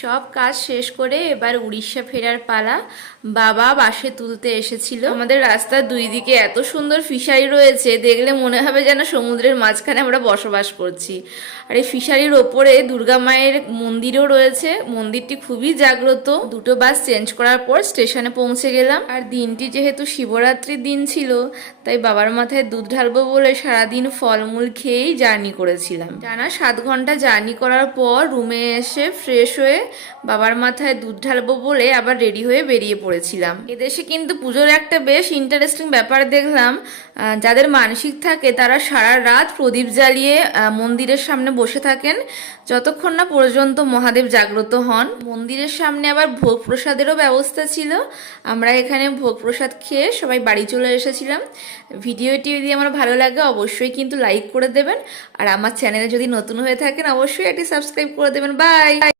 সব কাজ শেষ করে এবার উড়িষ্যা ফেরার পালা। বাবা বাসে তুলতে এসেছিল। আমাদের রাস্তার দুই দিকে এত সুন্দর ফিশারি রয়েছে, দেখলে মনে হবে যেন সমুদ্রের মাঝখানে আমরা বসবাস করছি। আর এই ফিশারির ওপরে দুর্গা মায়ের মন্দিরও রয়েছে। মন্দিরটি খুবই জাগ্রত। দুটো বাস চেঞ্জ করার পর স্টেশনে পৌঁছে গেলাম। আর দিনটি যেহেতু শিবরাত্রির দিন ছিল, তাই বাবার মাথায় দুধ ঢালবো বলে সারাদিন ফলমূল খেয়েই জার্নি করেছিলাম। টানা 7 ঘন্টা জার্নি করার পর রুমে এসে ফ্রেশ হয়ে বাবার মাথায় দুধ ঢালবো বলে আবার রেডি হয়ে বেরিয়ে পড়েছিলাম। এদেশে কিন্তু পুজোর একটা বেশ ইন্টারেস্টিং ব্যাপার দেখলাম। যাদের মানসিক থাকে তারা সারা রাত প্রদীপ জ্বালিয়ে মন্দিরের সামনে বসে থাকেন, যতক্ষণ না পর্যন্ত মহাদেব জাগ্রত হন। মন্দিরের সামনে আবার ভোগ প্রসাদেরও ব্যবস্থা ছিল। আমরা এখানে ভোগ প্রসাদ খেয়ে সবাই বাড়ি চলে এসেছিলাম। ভিডিওটি যদি আমার ভালো লাগে অবশ্যই কিন্তু লাইক করে দেবেন, আর আমার চ্যানেলে যদি নতুন হয়ে থাকেন অবশ্যই এটি সাবস্ক্রাইব করে দেবেন। বাই।